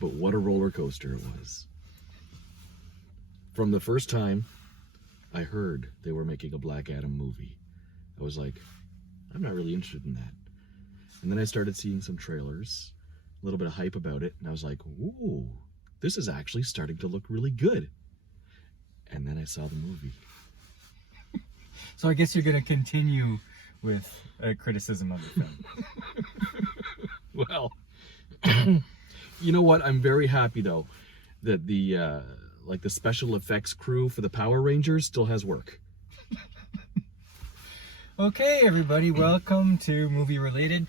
But what a roller coaster it was. From the first time I heard they were making a Black Adam movie, I was like, I'm not really interested in that. And then I started seeing some trailers, a little bit of hype about it, and I was like, ooh, this is actually starting to look really good. And then I saw the movie. So I guess you're going to continue with a criticism of the film. Well, you know what? I'm very happy though that the special effects crew for the Power Rangers still has work. Okay, everybody, welcome to Movie Related.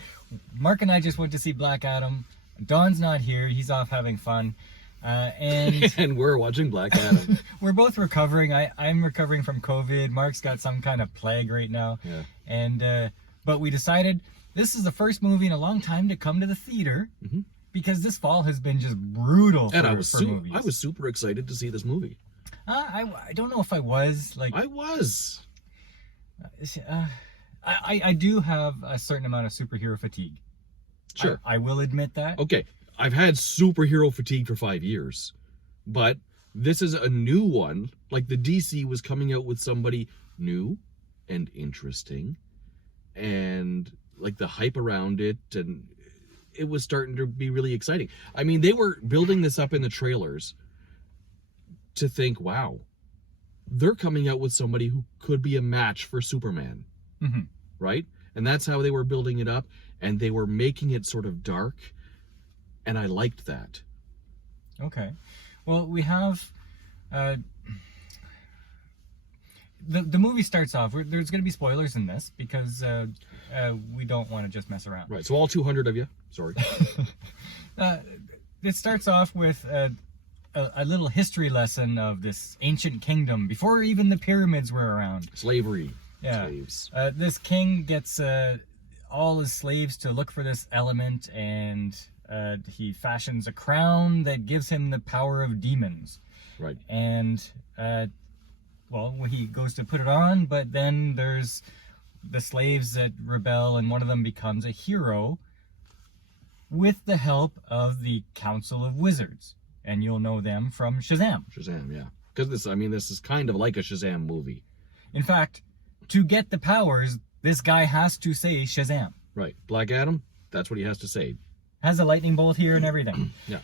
Mark and I just went to see Black Adam. Don's not here; he's off having fun, and we're watching Black Adam. We're both recovering. I'm recovering from COVID. Mark's got some kind of plague right now. Yeah. And but we decided this is the first movie in a long time to come to the theater. Mm-hmm. Because this fall has been just brutal for movies. I was super excited to see this movie. I don't know if I was. I was. I do have a certain amount of superhero fatigue. Sure. I will admit that. Okay. I've had superhero fatigue for 5 years. But this is a new one. Like the DC was coming out with somebody new and interesting. And like the hype around it, and it was starting to be really exciting. I mean, they were building this up in the trailers to think, wow, they're coming out with somebody who could be a match for Superman. Mm-hmm. Right? And that's how they were building it up. And they were making it sort of dark. And I liked that. Okay. Well, we have... The movie starts off, there's going to be spoilers in this because we don't want to just mess around. Right, so all 200 of you, sorry. It starts off with a little history lesson of this ancient kingdom before even the pyramids were around. Slavery. Yeah. Slaves. This king gets all his slaves to look for this element, and he fashions a crown that gives him the power of demons. Right. And... well, he goes to put it on, but then there's the slaves that rebel, and one of them becomes a hero with the help of the Council of Wizards. And you'll know them from Shazam. Shazam, yeah. Because this is kind of like a Shazam movie. In fact, to get the powers, this guy has to say Shazam. Right. Black Adam, that's what he has to say. Has a lightning bolt here and everything. Yeah.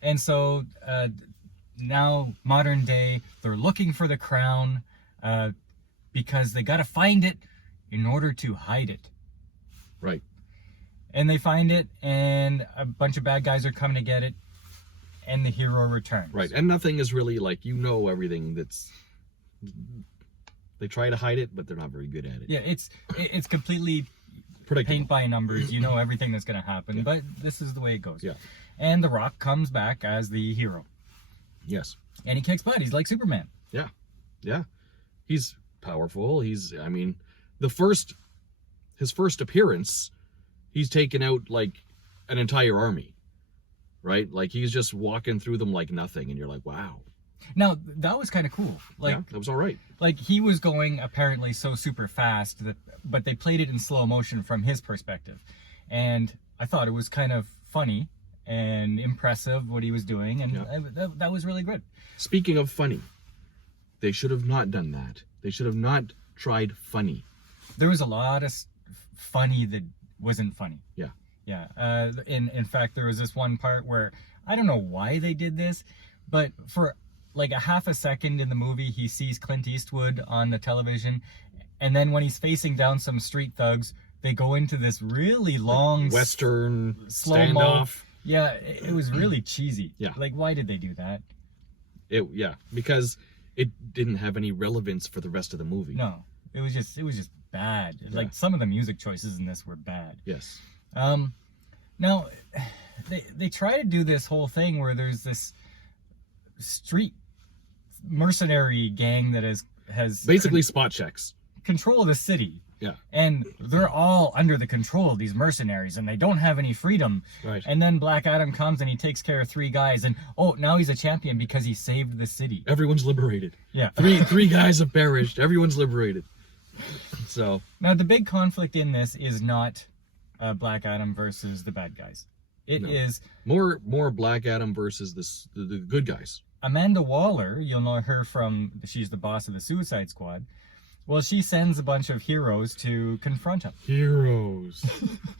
And so... now, modern day, they're looking for the crown because they got to find it in order to hide it. Right. And they find it, and a bunch of bad guys are coming to get it, and the hero returns. Right, and nothing is really like, everything that's... They try to hide it, but they're not very good at it. Yeah, it's completely paint by numbers. You know everything that's going to happen, yeah. But this is the way it goes. Yeah. And The Rock comes back as the hero. Yes. And he kicks butt. He's like Superman. Yeah. Yeah. He's powerful. His first appearance, he's taken out like an entire army. Right? Like he's just walking through them like nothing, and you're like, wow. Now, that was kind of cool. Like, yeah, that was all right. Like he was going apparently so super fast but they played it in slow motion from his perspective. And I thought it was kind of funny and impressive what he was doing, and yeah. That was really good. Speaking of funny, they should have not done that. They should have not tried funny. There was a lot of funny that wasn't funny. Yeah. Yeah. In fact, there was this one part where I don't know why they did this, but for like a half a second in the movie, he sees Clint Eastwood on the television, and then when he's facing down some street thugs, they go into this really long like Western slow-mo standoff. Yeah, it was really cheesy. Yeah. Like, why did they do that? Because it didn't have any relevance for the rest of the movie. No, it was just bad. Yeah. Like, some of the music choices in this were bad. Yes. Now, they try to do this whole thing where there's this street mercenary gang that has basically spot checks. Control of the city. Yeah. And they're all under the control of these mercenaries, and they don't have any freedom. Right. And then Black Adam comes and he takes care of 3 guys, and now he's a champion because he saved the city. Everyone's liberated. Yeah. Three guys have perished. Everyone's liberated. So now the big conflict in this is not Black Adam versus the bad guys. It is more Black Adam versus the good guys. Amanda Waller. You'll know her from, she's the boss of the Suicide Squad. Well, she sends a bunch of heroes to confront him. Heroes.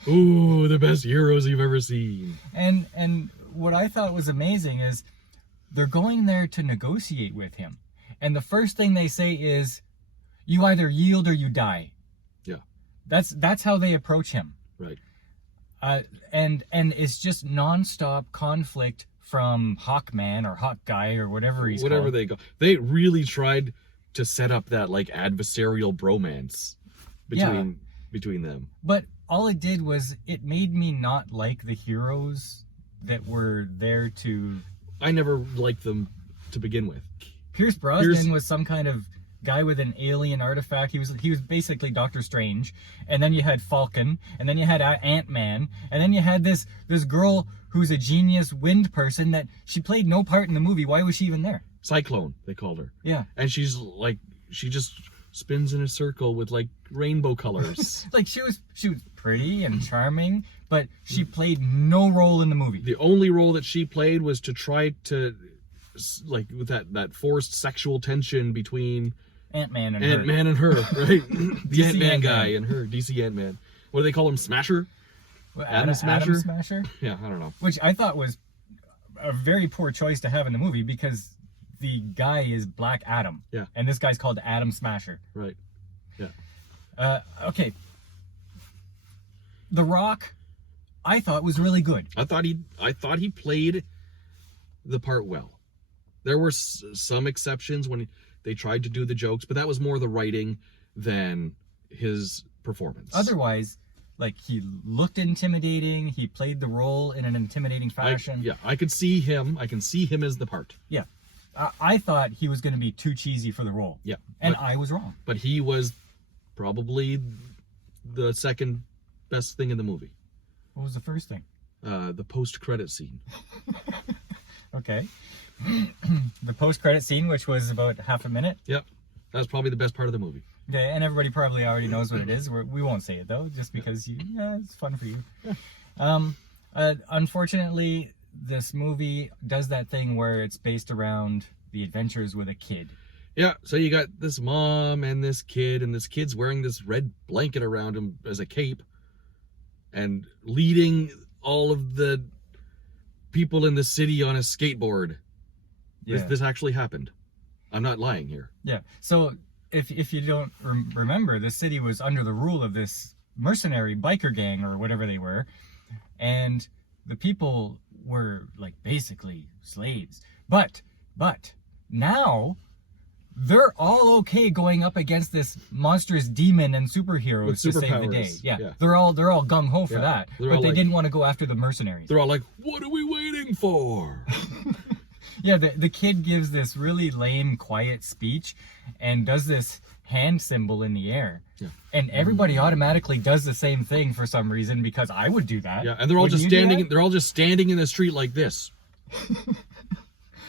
Ooh, the best heroes you've ever seen. And what I thought was amazing is they're going there to negotiate with him. And the first thing they say is, you either yield or you die. Yeah. That's how they approach him. Right. And it's just nonstop conflict from Hawkman or Hawk Guy or whatever he's Whatever called. they go. They really tried to set up that like adversarial bromance between them. But all it did was it made me not like the heroes that were there to... I never liked them to begin with. Pierce Brosnan was some kind of guy with an alien artifact. He was basically Doctor Strange. And then you had Falcon, and then you had Ant-Man, and then you had this girl who's a genius wind person that she played no part in the movie. Why was she even there? Cyclone, they called her. Yeah. And she's like, she just spins in a circle with like rainbow colors. Like she was pretty and charming, but she played no role in the movie. The only role that she played was to try to, like, with that forced sexual tension between Ant-Man and her, right? The Ant-Man Ant-Man guy and her, DC Ant-Man. What do they call him? Smasher? Adam Smasher? Yeah, I don't know. Which I thought was a very poor choice to have in the movie because the guy is Black Adam. Yeah. And this guy's called Adam Smasher. Right. Yeah. Okay. The Rock, I thought was really good. I thought he played the part well. There were some exceptions when they tried to do the jokes, but that was more the writing than his performance. Otherwise, like, he looked intimidating. He played the role in an intimidating fashion. I could see him. I can see him as the part. Yeah. I thought he was going to be too cheesy for the role. Yeah. And I was wrong. But he was probably the second best thing in the movie. What was the first thing? The post-credit scene. Okay. The post-credit scene, which was about half a minute. Yep. That was probably the best part of the movie. Okay, and everybody probably already knows what it is. We won't say it, though, just because it's fun for you. Unfortunately, this movie does that thing where it's based around the adventures with a kid. Yeah, so you got this mom and this kid's wearing this red blanket around him as a cape and leading all of the people in the city on a skateboard. Yeah. This actually happened. I'm not lying here. Yeah, so if you don't remember, the city was under the rule of this mercenary biker gang or whatever they were, and the people were like basically slaves. But now they're all okay going up against this monstrous demon and superheroes With to save the day. superpowers. Yeah. Yeah. They're all gung ho for that. They're But all they like- didn't want to go after the mercenaries. They're all like, what are we waiting for? Yeah, the kid gives this really lame, quiet speech and does this hand symbol in the air. Yeah. And everybody automatically does the same thing for some reason, because I would do that. Yeah, and they're all Wouldn't just you do standing. that? They're all just standing in the street like this.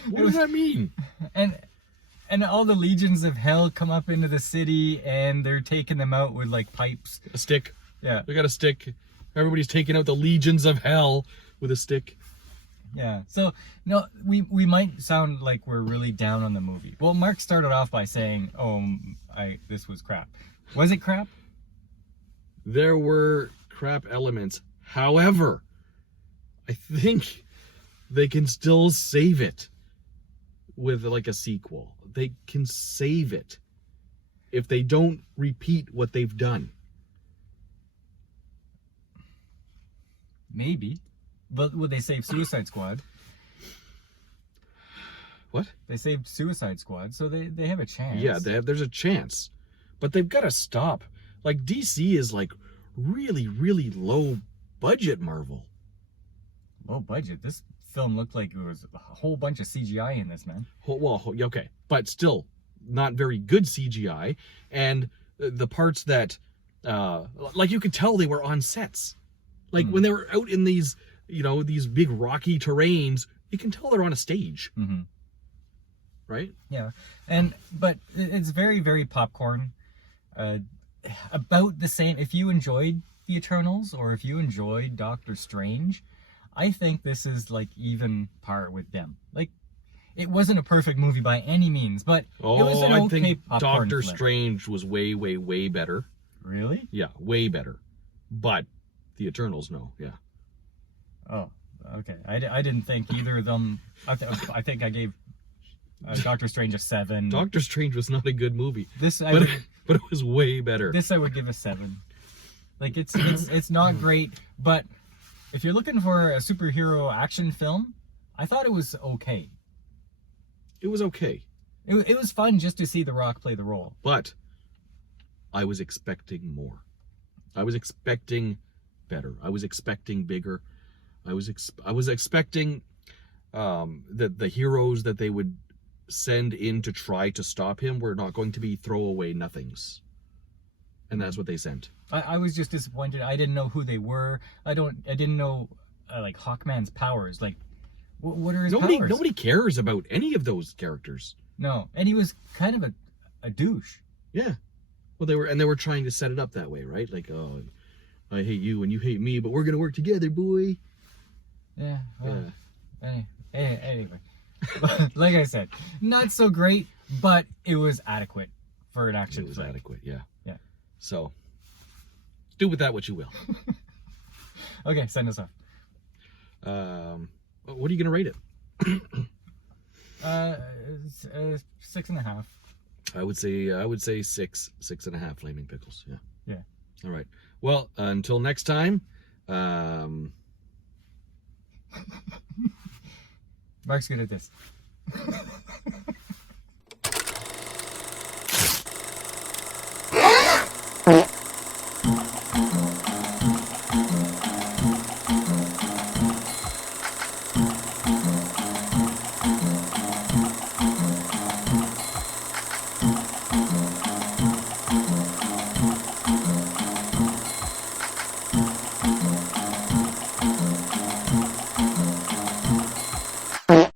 What does that mean? And all the legions of hell come up into the city and they're taking them out with like pipes. A stick. Yeah. They got a stick. Everybody's taking out the legions of hell with a stick. Yeah. So no, we might sound like we're really down on the movie. Well, Mark started off by saying, "Oh, this was crap." Was it crap? There were crap elements. However, I think they can still save it with like a sequel. They can save it if they don't repeat what they've done. Maybe. But would they save Suicide Squad? What? They saved Suicide Squad, so they have a chance. Yeah, there's a chance. But they've got to stop. Like, DC is like really, really low budget Marvel. Low budget. This film looked like there was a whole bunch of CGI in this, man. Well, okay. But still, not very good CGI. And the parts that, like, you could tell they were on sets. Like, when they were out in these, these big rocky terrains, you can tell they're on a stage. Mm-hmm. Right? Yeah. But it's very, very popcorn. About the same. If you enjoyed The Eternals or if you enjoyed Doctor Strange, I think this is like even par with them. Like, it wasn't a perfect movie by any means, but it was an I okay think popcorn Doctor flick. Strange was way, way, way better. Really? Yeah, way better. But the Eternals, no. Yeah. Oh, okay. I didn't think either of them. I think I gave Doctor Strange a 7. Doctor Strange was not a good movie. This I But, would, but it was way better. this I would give a 7. Like, it's not great, but if you're looking for a superhero action film, I thought it was okay. It was okay. It was fun just to see The Rock play the role. But I was expecting more. I was expecting better. I was expecting bigger. I was expecting that the heroes that they would send in to try to stop him were not going to be throwaway nothings. And that's what they sent. I was just disappointed. I didn't know who they were. I didn't know like Hawkman's powers. Like, what are his powers? Nobody cares about any of those characters. No, and he was kind of a douche. Yeah. Well, they were trying to set it up that way, right? Like, oh, I hate you and you hate me, but we're gonna work together, boy. Yeah. Well, Yeah. Anyway, like I said, not so great, but it was adequate for an action It was flick. adequate, yeah. Yeah. So, do with that what you will. Okay, send us off. What are you gonna rate it? 6.5. I would say 6.5 flaming pickles. Yeah. Yeah. All right. Well, until next time. Mark's good at this.